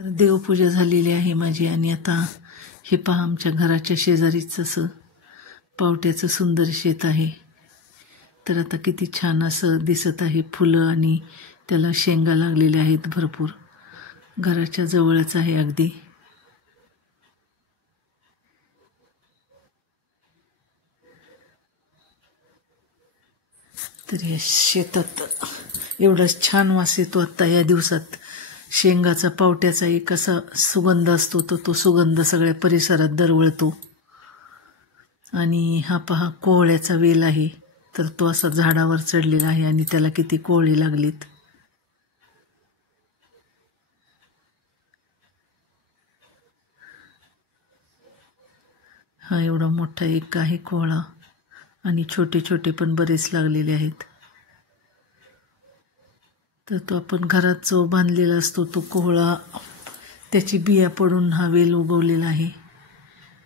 देवपूजा झालेली आहे माझी आणि आता हे पहा आमच्या घराच्या शेजारीच असं पावट्याचं सुंदर शेत आहे. तर आता किती छान असं दिसत आहे, फुलं आणि त्याला शेंगा लागलेल्या आहेत भरपूर. घराच्या जवळच आहे अगदी. तर या शेतात एवढाच छान वास येतो आता या दिवसात. शेंगाचा पावट्याचा एक असा सुगंध असतो, तो सुगंध सगळ्या परिसरात दरवळतो. आणि हा पहा कोहळ्याचा वेल आहे, तर तो असा झाडावर चढलेला आहे आणि त्याला किती कोहळे लागलीत. हा एवढा मोठा एक आहे कोहळा आणि छोटे छोटे पण बरेच लागलेले आहेत. तर तो आपण घरात जो बांधलेला असतो तो कोहळा, त्याची बिया पडून हा वेल उगवलेला आहे.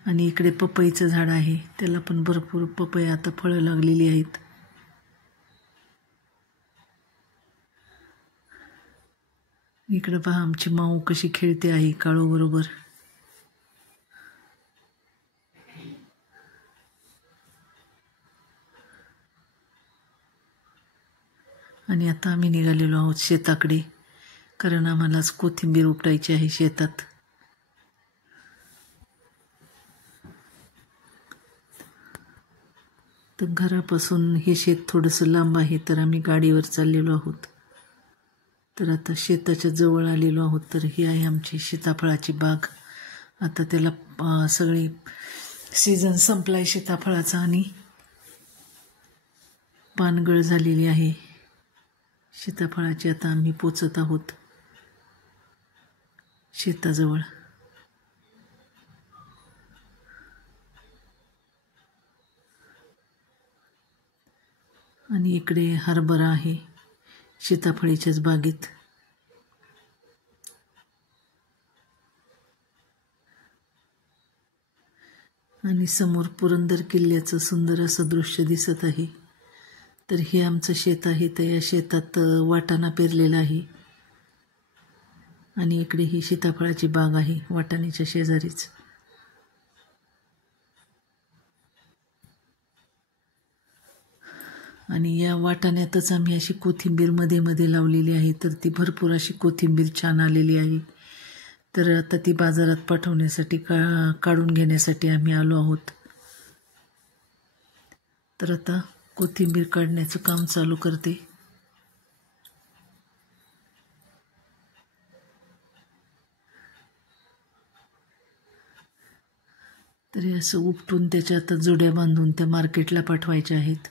आणि इकडे पपईचं झाड आहे, त्याला पण भरपूर पपई आता फळं लागलेली आहेत. इकडे पहा आमची माऊ कशी खेळते आहे काळू बरोबर. आणि आता आम्ही निघालेलो आहोत शेताकडे, कारण आम्हालाच कोथिंबीर उपटायची आहे शेतात. तर घरापासून हे शेत थोडंसं लांब आहे, तर आम्ही गाडीवर चाललेलो आहोत. तर आता शेताच्या जवळ आलेलो आहोत. तर ही आहे आमची सीताफळाची बाग. आता त्याला सगळी सीझन संपलाय सीताफळाचा आणि पानगळ झालेली आहे सीताफळाची. आता आम्ही पोचत आहोत शेताजवळ. आणि इकडे हरभरा आहे सीताफळीच्याच बागेत. आणि समोर पुरंदर किल्ल्याचं सुंदर असं दृश्य दिसत आहे. तर हे आमचं शेत आहे. तर या शेतात वाटाणा पेरलेला आहे आणि इकडे ही सीताफळाची बाग आहे वाटाण्याच्या शेजारीच. आणि या वाटाण्यातच आम्ही अशी कोथिंबीर मध्ये मध्ये लावलेली आहे. तर ती भरपूर अशी कोथिंबीर छान आलेली आहे. तर आता ती बाजारात पाठवण्यासाठी काढून घेण्यासाठी आम्ही आलो आहोत. तर आता कोथिंबीर काढण्याचं काम चालू करते. तरी असं उपटून त्याच्या आता जोड्या बांधून त्या मार्केटला पाठवायच्या आहेत.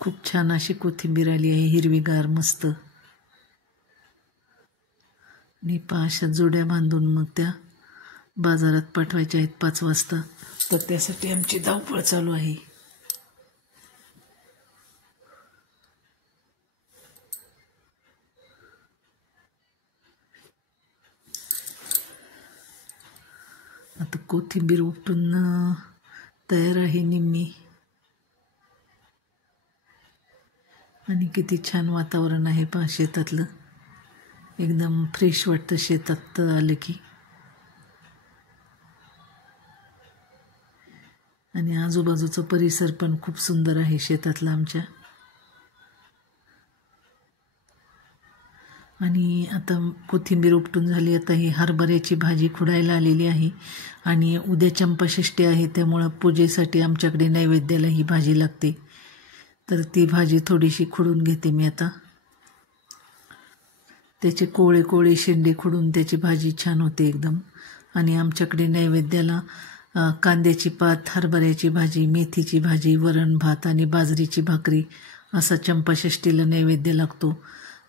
खूप छान अशी कोथिंबीर आली आहे, हिरवीगार मस्त. आणि अशा जोड्या बांधून मग त्या बाजारात पाठवायच्या आहेत 5 वाजता. तर त्यासाठी आमची धावपळ चालू आहे. आता कोथिंबीर उपटून तयार आहे निम्मी. आणि किती छान वातावरण आहे पहा शेतातलं. एकदम फ्रेश वाटतं शेतात आलं की. आणि आजूबाजूचा परिसर पण खूप सुंदर आहे शेतातला आमच्या. आणि आता कोथिंबीर उपटून झाली. आता ही हरभऱ्याची भाजी खुडायला आलेली आहे. आणि उद्या चंपाषष्ठी आहे, त्यामुळं पूजेसाठी आमच्याकडे नैवेद्याला ही भाजी लागते. तर ती भाजी थोडीशी खुडून घेते मी आता. त्याचे कोळे कोळे शेंडे खुडून त्याची भाजी छान होते एकदम. आणि आमच्याकडे नैवेद्याला कांद्याची पात, हरभऱ्याची भाजी, मेथीची भाजी, वरण भात आणि बाजरीची भाकरी असा चंपाषष्ठीला नैवेद्य लागतो.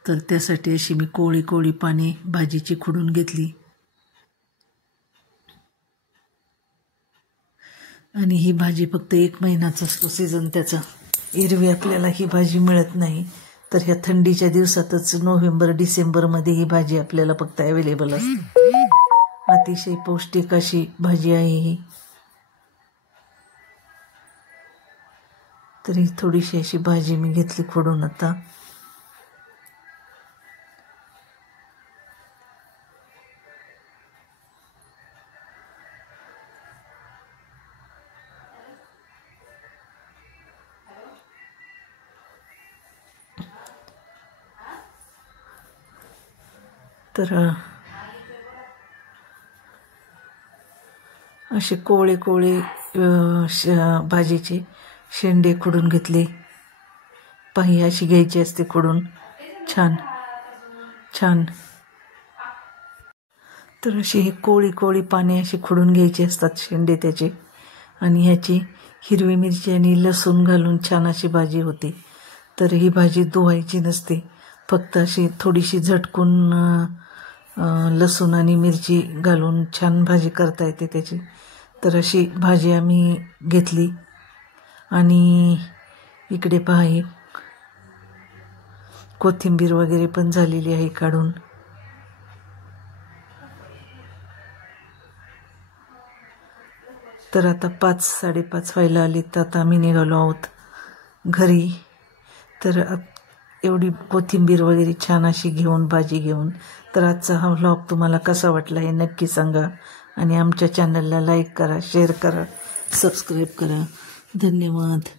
तर त्यासाठी अशी मी कोळी कोळी पाने भाजीची खुडून घेतली. आणि ही भाजी फक्त 1 महिनाच असतो सीझन त्याचा. एरवी आपल्याला ही भाजी मिळत नाही. तर ह्या थंडीच्या दिवसातच नोव्हेंबर-डिसेंबरमध्ये ही भाजी आपल्याला फक्त अवेलेबल असते. अतिशय पौष्टिक अशी भाजी आहे ही. तरी थोडीशी अशी भाजी मी घेतली खोडून आता. तर असे कोवळे कोवळे भाजीचे शेंडे खोडून घेतले. पाही अशी घ्यायची असते खोडून, छान छान. तर अशी ही कोळी कोळी पाने अशी खोडून घ्यायची असतात शेंडे त्याचे. आणि ह्याची हिरवी मिरची आणि लसूण घालून छान अशी भाजी होते. तर ही भाजी धुवायची नसते, फक्त अशी थोडीशी झटकून लसूण आणि मिरची घालून छान भाजी करता येते त्याची. तर अशी भाजी आम्ही घेतली. आणि इकडे पहा, कोथिंबीर वगैरे पण झालेली आहे काढून. तर आता 5-5:30 व्हायला आले. तर आता आम्ही निघालो आहोत घरी. तर एवढी कोथिंबीर वगैरे छान अशी घेऊन, भाजी घेऊन. तर आजचा हा व्लॉग तुम्हाला कसा वाटला हे नक्की सांगा. आणि आमच्या चॅनलला लाईक करा, शेअर करा, सबस्क्राईब करा. धन्यवाद.